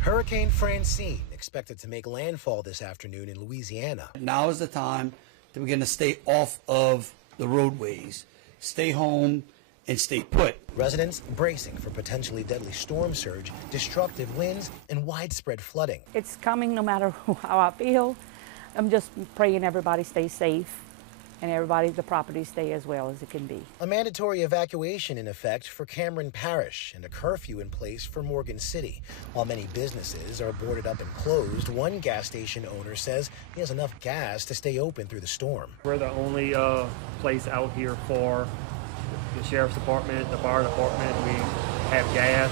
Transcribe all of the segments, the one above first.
Hurricane Francine expected to make landfall this afternoon in Louisiana. Now is the time that we're going to stay off of the roadways, stay home, and stay put. Residents bracing for potentially deadly storm surge, destructive winds, and widespread flooding. It's coming no matter how I feel. I'm just praying everybody stays safe and the properties stay as well as it can be. A mandatory evacuation in effect for Cameron Parish and a curfew in place for Morgan City. While many businesses are boarded up and closed, one gas station owner says he has enough gas to stay open through the storm. We're the only place out here for the sheriff's department, the fire department. We have gas.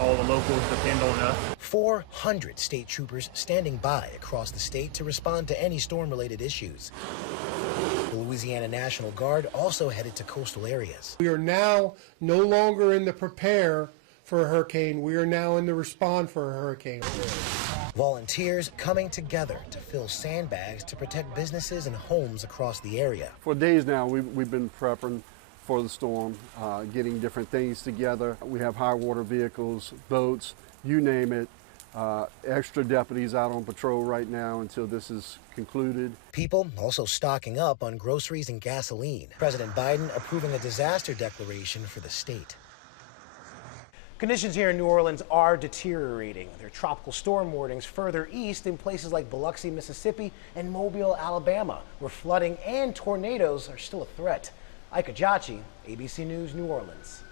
All the locals depend on us. 400 state troopers standing by across the state to respond to any storm-related issues. The Louisiana National Guard also headed to coastal areas. We are now no longer in the prepare for a hurricane. We are now in the respond for a hurricane. Volunteers coming together to fill sandbags to protect businesses and homes across the area. For days now, we've been prepping for the storm, getting different things together. We have high water vehicles, boats, you name it. Extra deputies out on patrol right now until this is concluded. People also stocking up on groceries and gasoline. President Biden approving a disaster declaration for the state. Conditions here in New Orleans are deteriorating. There are tropical storm warnings further east in places like Biloxi, Mississippi, and Mobile, Alabama, where flooding and tornadoes are still a threat. Ika Jachi, ABC News, New Orleans.